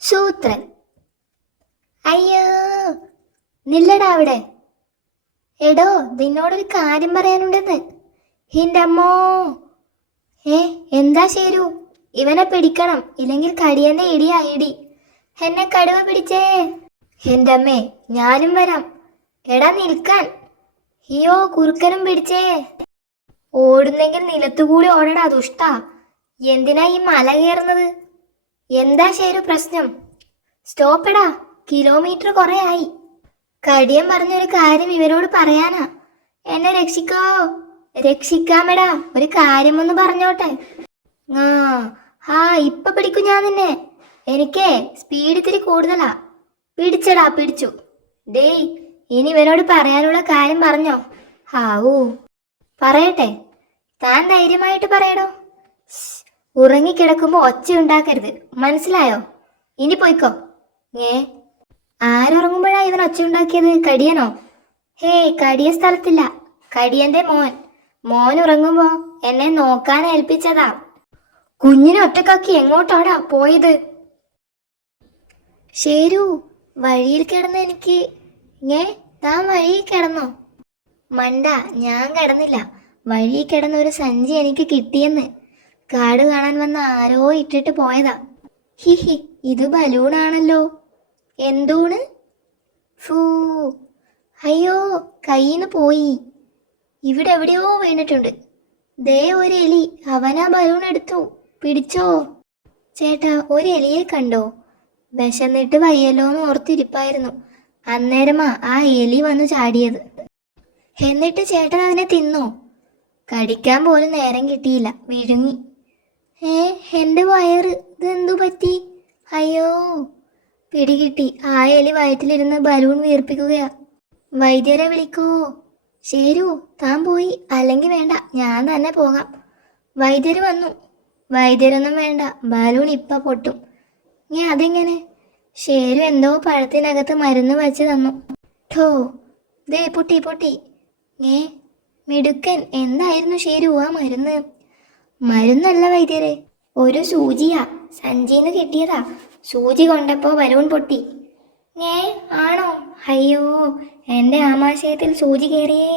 സൂത്രൻ. അയ്യോ, നില്ലടാ അവിടെ. എടോ, നിന്നോടൊരു കാര്യം പറയാനുണ്ടെന്ന്. ഹിന്റെ അമ്മോ. എന്താ ശരു? ഇവനെ പിടിക്കണം, ഇല്ലെങ്കിൽ കടിയന്റെ ഇടിയാ ഇടി. എന്നെ കടുവ പിടിച്ചേ. എന്റെ അമ്മേ, ഞാനും വരാം. എടാ നിൽക്കാൻ. അയ്യോ, കുറുക്കനും പിടിച്ചേ. ഓടുന്നെങ്കിൽ നിലത്തുകൂടി ഓടടാ ദുഷ്ട. എന്തിനാ ഈ മല കയറുന്നത്? എന്താ ശരു പ്രശ്നം? സ്റ്റോപ്പെടാ, കിലോമീറ്റർ കുറെ ആയി. കടിയൻ പറഞ്ഞൊരു കാര്യം ഇവരോട് പറയാനാ. എന്നെ രക്ഷിക്കോ. രക്ഷിക്കാമെടാ, ഒരു കാര്യമൊന്ന് പറഞ്ഞോട്ടെ. ആ ഇപ്പൊ പിടിക്കും ഞാൻ നിന്നെ. എനിക്കേ സ്പീഡ് ഇത്തിരി കൂടുതലാ. പിടിച്ചടാ, പിടിച്ചു. ഡേയ്, ഇനി ഇവനോട് പറയാനുള്ള കാര്യം പറഞ്ഞോ? ഹാവൂ, പറയട്ടെ. താൻ ധൈര്യമായിട്ട് പറയടോ. ഉറങ്ങിക്കിടക്കുമ്പോ ഒച്ച ഉണ്ടാക്കരുത്, മനസ്സിലായോ? ഇനി പോയിക്കോ. ആരുറങ്ങുമ്പോഴാ ഇവൻ ഒച്ച ഉണ്ടാക്കിയത്? കടിയനോ? കടിയ സ്ഥലത്തില്ല, കടിയന്റെ മോൻ. മോൻ ഉറങ്ങുമ്പോ എന്നെ നോക്കാൻ ഏൽപ്പിച്ചതാ. കുഞ്ഞിനെ ഒറ്റക്കാക്കി എങ്ങോട്ടാടാ പോയത്? ശരു, വഴിയിൽ കിടന്ന് എനിക്ക്. താൻ വഴിയിൽ കിടന്നോ? മണ്ട, ഞാൻ കിടന്നില്ല. വഴിയിൽ കിടന്ന ഒരു സഞ്ചി എനിക്ക് കിട്ടിയെന്ന്. കാട് കാണാൻ വന്ന ആരോ ഇട്ടിട്ട് പോയതാ. ഹിഹി, ഇത് ബലൂണാണല്ലോ. എന്തൂണ്? ഫൂ, അയ്യോ, കയ്യിന്ന് പോയി. ഇവിടെ എവിടെയോ വീണിട്ടുണ്ട്. ദേ ഒരു എലി, അവനാ ബലൂൺ എടുത്തു. പിടിച്ചോ. ചേട്ടാ, ഒരു എലിയെ കണ്ടോ? വിശന്നിട്ട് വയ്യല്ലോന്ന് ഓർത്തിരിപ്പായിരുന്നു. അന്നേരമാ ആ എലി വന്നു ചാടിയത്. എന്നിട്ട് ചേട്ടൻ അതിനെ തിന്നോ? കടിക്കാൻ പോലും നേരം കിട്ടിയില്ല, വിഴുങ്ങി. എന്റെ വയറ്, ഇതെന്തു പറ്റി? അയ്യോ, പിടികിട്ടി. ആ എലി വയറ്റിലിരുന്ന് ബലൂൺ വീർപ്പിക്കുകയാ. വൈദ്യരെ വിളിക്കൂ. ശരു, താൻ പോയി. അല്ലെങ്കിൽ വേണ്ട, ഞാൻ തന്നെ പോകാം. വൈദ്യര് വന്നു. വൈദ്യരൊന്നും വേണ്ട, ബലൂൺ ഇപ്പ പൊട്ടും. അതെങ്ങനെ? ശരു എന്തോ പഴത്തിനകത്ത് മരുന്ന് വെച്ച് തന്നു. ഠോ, ദേ പൊട്ടി പൊട്ടി. മിടുക്കൻ. എന്തായിരുന്നു ശരു ആ മരുന്ന്? മരുന്നല്ല വൈദ്യരെ, ഒരു സൂചിയാ. സഞ്ചിന്ന് കിട്ടിയതാ. സൂചി കൊണ്ടപ്പോ ബലൂൺ പൊട്ടി. ആണോ? അയ്യോ, എന്റെ ആമാശയത്തിൽ സൂചി കയറിയേ.